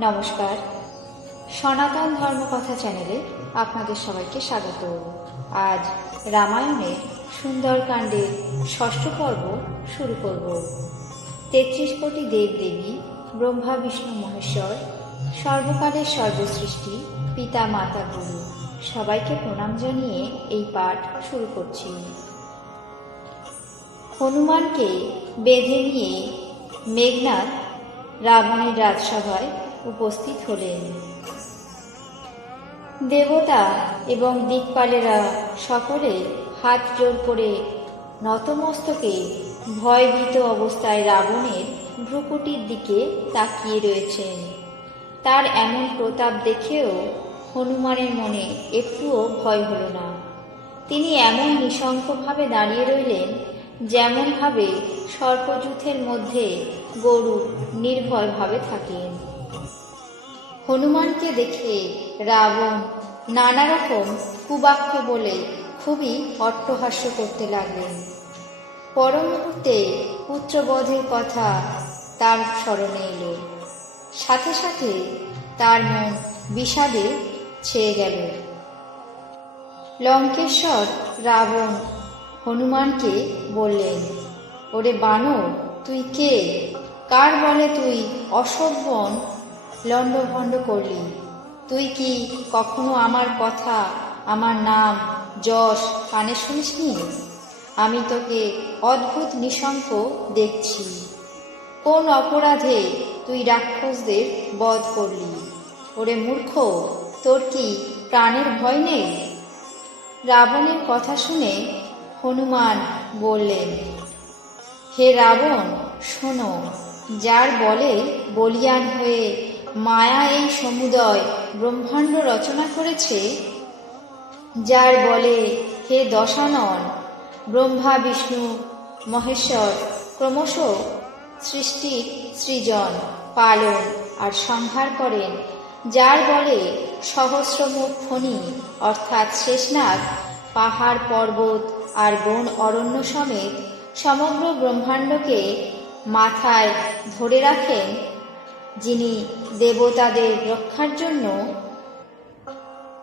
নমস্কার, সনাতন ধর্মকথা চ্যানেলে আপনাদের সবাইকে স্বাগত। আজ রামায়ণের সুন্দরকাণ্ডের ষষ্ঠ পর্ব শুরু করব। ৩৩ কোটি দেবদেবী, ব্রহ্মা বিষ্ণু মহেশ্বর, সর্বকালের সর্বসৃষ্টি, পিতা মাতা গুরু সবাইকে প্রণাম জানিয়ে এই পাঠ শুরু করছি। হনুমানকে বেঁধে নিয়ে মেঘনাদ রাবণের রাজসভায় উপস্থিত হলেন। দেবতা এবং দিকপালেরা সকলে হাত জোড় করে নতমস্তকে ভয়ভীত অবস্থায় রাবণের ভ্রুকুটির দিকে তাকিয়ে রয়েছেন। তার এমন প্রতাপ দেখেও হনুমানের মনে একটুও ভয় হল না। তিনি এমন নিঃশঙ্কভাবে দাঁড়িয়ে রইলেন যেমনভাবে সর্পযুথের মধ্যে গরু নির্ভয়ভাবে থাকেন। হনুমানকে দেখে রাবণ নানা রকম কুবাক্য বলে খুবই অট্টহাস্য করতে লাগলেন। পর মুহূর্তে পুত্রবধের কথা তার স্মরণে এলো। সাথে সাথে তার মন বিষাদে ছেয়ে গেল। লঙ্কেশ্বর রাবণ হনুমানকে বললেন, ওরে বানর, তুই কে? কার বলে তুই অশোভন লণ্ডভণ্ড করলি? তুই কি কখনো আমার কথা, আমার নাম যশ কানে শুনিসনি? আমি তোকে অদ্ভুত নিঃশঙ্ক দেখছি। কোন অপরাধে তুই রাক্ষসদের বধ করলি? ওরে মূর্খ, তোর কি প্রাণের ভয় নেই? রাবণের কথা শুনে হনুমান বললেন, হে রাবণ, শোনো, যার বলে বলিয়ান হয়ে মায়া এই সমুদয় ব্রহ্মাণ্ড রচনা করেছে, যার বলে হে দশানন ব্রহ্মা বিষ্ণু মহেশ্বর ক্রমশ সৃষ্টির সৃজন, পালন আর সংহার করেন, যার বলে সহস্রমুখ ফণী অর্থাৎ শেষনাগ পাহাড় পর্বত আর বন অরণ্য সমেত সমগ্র ব্রহ্মাণ্ডকে মাথায় ধরে রাখেন, যিনি দেবতাদের রক্ষার জন্য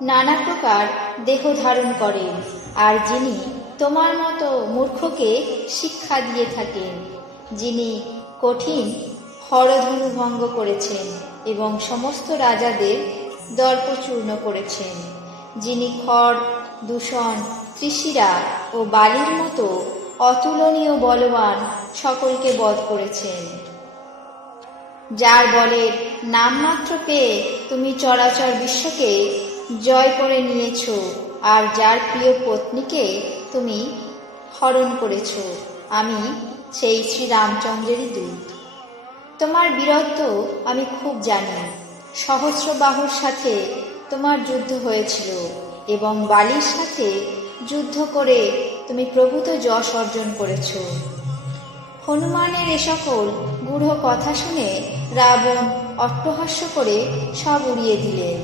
নানা প্রকার দেহ ধারণ করেন, আর যিনি তোমার মতো মূর্খকে শিক্ষা দিয়ে থাকেন, যিনি কঠিন হরধনু ভঙ্গ করেছেন এবং সমস্ত রাজাদের দর্পচূর্ণ করেছেন, যিনি খড়, দূষণ, ত্রিশিরা ও বালির মতো অতুলনীয় বলবান সকলকে বধ করেছেন, যার বলে নামমাত্র পেয়ে তুমি চরাচর বিশ্বকে জয় করে নিয়েছ, আর যার প্রিয় পত্নীকে তুমি হরণ করেছ। আমি সেই শ্রীরামচন্দ্রেরই দূত। তোমার বীরত্ব আমি খুব জানি। সহস্রবাহুর সাথে তোমার যুদ্ধ হয়েছিল এবং বালির সাথে যুদ্ধ করে তুমি প্রভূত যশ অর্জন করেছ। হনুমানের এ সকল গূঢ় কথা শুনে রাবণ অট্টহাস্য করে সব উড়িয়ে দিলেন।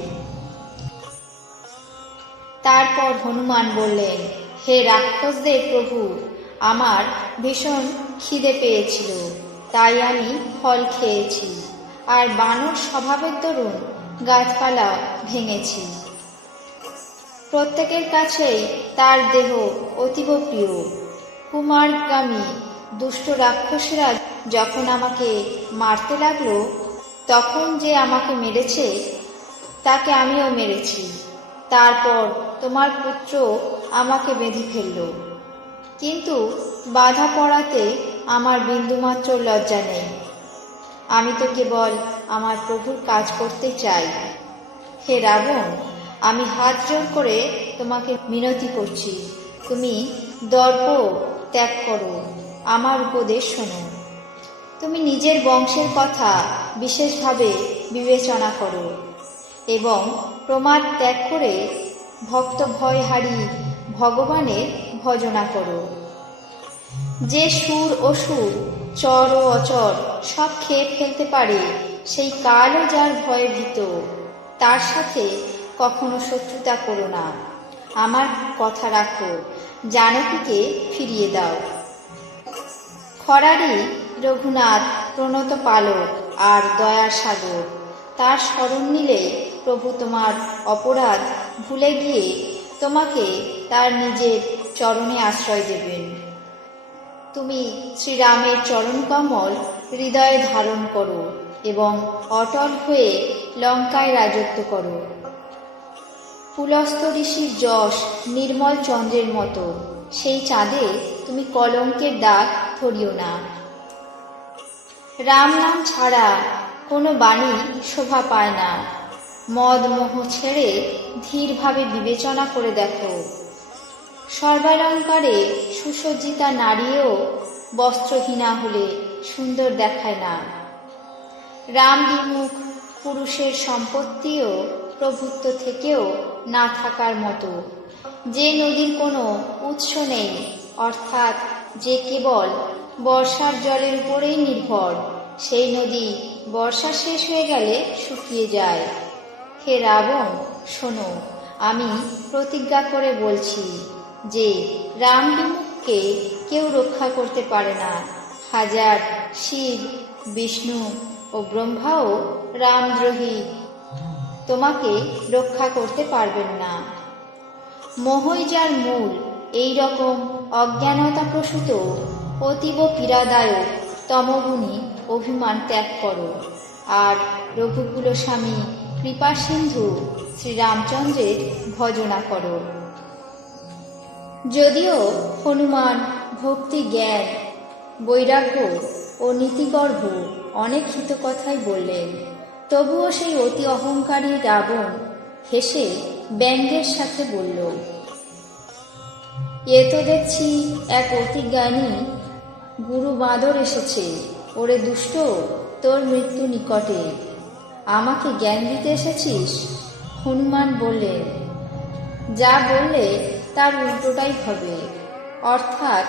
তারপর হনুমান বললেন, হে রাক্ষসদের প্রভু, আমার ভীষণ খিদে পেয়েছিল, তাই আমি ফল খেয়েছি, আর বানর স্বভাবের দরুন গাছপালা ভেঙেছি। প্রত্যেকের কাছেই তার দেহ অতীব প্রিয়। কুমারগামী দুষ্ট রাক্ষসেরা যখন আমাকে মারতে লাগলো, তখন যে আমাকে মেরেছে তাকে আমিও মেরেছি। তারপর তোমার পুত্র আমাকে বেঁধে ফেলল, কিন্তু বাধা পড়াতে আমার বিন্দুমাত্র লজ্জা নেই। আমি তো কেবল আমার প্রভুর কাজ করতে চাই। হে রাবণ, আমি হাত জোড় করে তোমাকে মিনতি করছি, তুমি দর্প ত্যাগ করো, আমার উপদেশ শোনো। তুমি নিজের বংশের কথা বিশেষভাবে বিবেচনা করো এবং প্রমাদ ত্যাগ করে ভক্ত ভয়হারী ভগবানের ভজনা করো। যে সুর অসুর, চর ও অচর সব খেয়ে ফেলতে পারে, সেই কালও যার ভয়ে ভীত, তার সাথে কখনো শত্রুতা করো না। আমার কথা রাখো, জানকীকে ফিরিয়ে দাও। খরারি রঘুনাথ প্রণত পালক আর দয়ার সাগর, তার স্মরণ নিলে প্রভু তোমার অপরাধ ভুলে গিয়ে তোমাকে তার নিজের চরণে আশ্রয় দেবেন। তুমি শ্রীরামের চরণ কমল হৃদয়ে ধারণ করো এবং অটল হয়ে লঙ্কায় রাজত্ব করো। পুলস্ত ঋষির যশ নির্মল চন্দ্রের মতো, সেই চাঁদে তুমি কলঙ্কের দাগ ধরিও না। রাম নাম ছাড়া কোনো বাণী শোভা পায় না। মদ মোহ ছেড়ে ধীরভাবে বিবেচনা করে দেখো। সর্বালঙ্কারে সুসজ্জিতা নারীও বস্ত্রহীনা হলে সুন্দর দেখায় না। রাম বিমুখ পুরুষের সম্পত্তিও প্রভুত্ব থেকেও না থাকার মতো। যে নদীর কোনো উৎস নেই, অর্থাৎ যে কেবল বর্ষার জলের উপরেই নির্ভর, সেই নদী বর্ষা শেষ হয়ে গেলে শুকিয়ে যায়। হে রাবণ, শোনো, আমি প্রতিজ্ঞা করে বলছি যে রাম বিমুখকে কেউ রক্ষা করতে পারে না। হাজার শিব, বিষ্ণু ও ব্রহ্মাও রামদ্রোহী তোমাকে রক্ষা করতে পারবেন না। মোহই যার মূল, এই রকম অজ্ঞানতাপ্রসূত অতীব পীড়াদায়ক তমগুণী অভিমান ত্যাগ করো আর রঘুকুল স্বামী কৃপা সিন্ধু শ্রীরামচন্দ্রের ভজনা করো। যদিও হনুমান ভক্তি, জ্ঞান, বৈরাগ্য ও নীতিগর্ভ অনেক হিতকথাই বললেন, তবুও সেই অতি অহংকারী রাবণ হেসে ব্যঙ্গের সাথে বলল, এ তো দেখছি এক অতি জ্ঞানী গুরু বাঁদর এসেছে। ওরে দুষ্ট, তোর মৃত্যু নিকটে, আমাকে জ্ঞান দিতে এসেছিস? হনুমান বললেন, যা বললে তার উল্টোটাই হবে, অর্থাৎ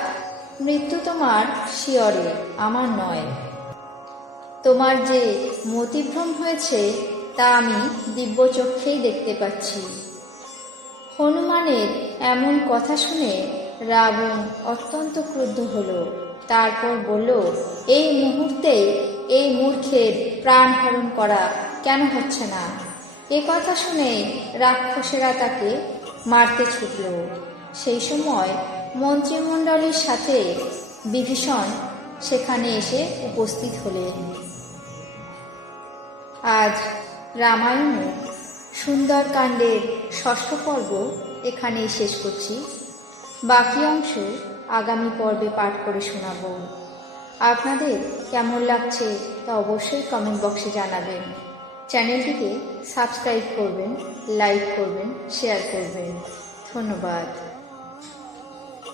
মৃত্যু তোমার শিয়রে, আমার নয়। তোমার যে মতিভ্রম হয়েছে তা আমি দিব্যচক্ষেই দেখতে পাচ্ছি। হনুমানের এমন কথা শুনে রাবণ অত্যন্ত ক্রুদ্ধ হল। তারপর বলল, এই মুহূর্তে এই মূর্খের প্রাণ হরণ করা কেন হচ্ছে না? এ কথা শুনে রাক্ষসেরা তাকে মারতে ছুটল। সেই সময় মন্ত্রিমণ্ডলীর সাথে বিভীষণ সেখানে এসে উপস্থিত হলেন। আজ রামায়ণের সুন্দরকাণ্ডের ষষ্ঠ পর্ব এখানেই শেষ করছি। বাকি অংশ আগামী পর্বে পাঠ করে শোনাব। আপনাদের কেমন লাগছে তা অবশ্যই কমেন্ট বক্সে জানাবেন। চ্যানেলটিকে সাবস্ক্রাইব করবেন, লাইক করবেন, শেয়ার করবেন। ধন্যবাদ।